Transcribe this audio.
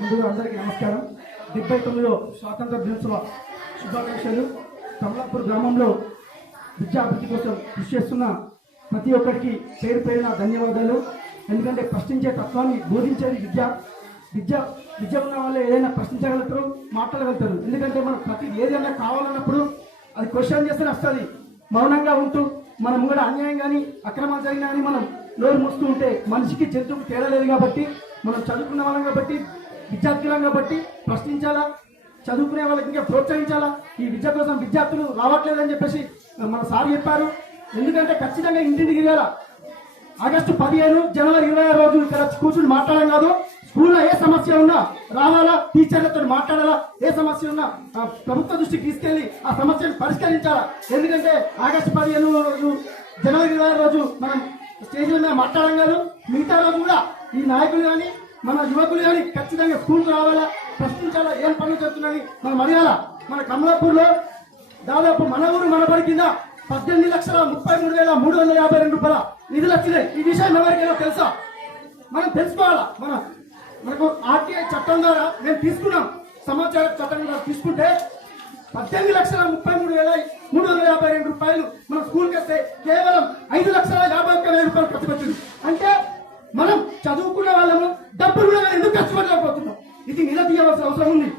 ముందుగా అందరికీ నమస్కారం. డెబ్బై తొమ్మిదో స్వాతంత్ర దినోత్సవ శుభాకాంక్షలు. కమలాపూర్ గ్రామంలో విద్యాభివృద్ధి కోసం కృషి చేస్తున్న ప్రతి ఒక్కరికి పేరు పేరున ధన్యవాదాలు. ఎందుకంటే ప్రశ్నించే తత్వాన్ని బోధించేది విద్య. విద్య విద్య ఉన్న వాళ్ళు ఏదైనా ప్రశ్నించగలుగుతారు మాట్లాడగలుగుతారు. ఎందుకంటే మనం ప్రతి ఏదైనా కావాలన్నప్పుడు అది క్వశ్చన్ చేస్తేనే వస్తుంది మౌనంగా ఉంటూ మనం కూడా అన్యాయం కానీ అక్రమాలు జరిగినా కానీ మనం నోరు మూస్తూ ఉంటే మనిషికి జంతువుకి తేడా లేదు కాబట్టి మనం చదువుకున్న వాళ్ళం కాబట్టి విద్యార్థులం కాబట్టి ప్రశ్నించాలా? చదువుకునే వాళ్ళకి ఇంకా ప్రోత్సహించాలా? ఈ విద్య కోసం విద్యార్థులు రావట్లేదని చెప్పేసి మన సార్ చెప్పారు. ఎందుకంటే ఖచ్చితంగా ఇంటిని తిరగాల ఆగస్టు పదిహేను జనవరి ఇరవై రోజు ఇక్కడ కూర్చుని మాట్లాడడం కాదు. స్కూల్లో ఏ సమస్య ఉన్నా రావాలా? టీచర్లతో మాట్లాడాలా? ఏ సమస్య ఉన్నా ప్రభుత్వ దృష్టికి తీసుకెళ్ళి ఆ సమస్యను పరిష్కరించాలా? ఎందుకంటే ఆగస్టు పదిహేను రోజు జనవరి ఇరవై రోజు మనం స్టేజ్ మీద మాట్లాడడం కాదు. మిగతా రోజు కూడా ఈ నాయకులు కానీ మన యువకులు కానీ ఖచ్చితంగా స్కూల్కి రావాలా? ప్రశ్నించాలా? ఏం పనులు చెప్తున్నాయని మనం అడగాల మన కమలాపూర్లో దాదాపు మన ఊరు మన బడి కింద పద్దెనిమిది లక్షల ముప్పై మూడు వేల మూడు వందల యాభై రెండు రూపాయల నిధులు వచ్చినాయి. ఈ విషయం ఎవరికైనా తెలుసా? మనం తెలుసుకోవాలా? మన మనకు ఆర్టీఐ చట్టం ద్వారా మేము తీసుకున్నాం. సమాచార చట్టం ద్వారా తీసుకుంటే పద్దెనిమిది లక్షల ముప్పై మూడు వేల మూడు వందల యాభై రెండు రూపాయలు మన స్కూల్కి వస్తే కేవలం వ్యవస్థ అవసరం ఉంది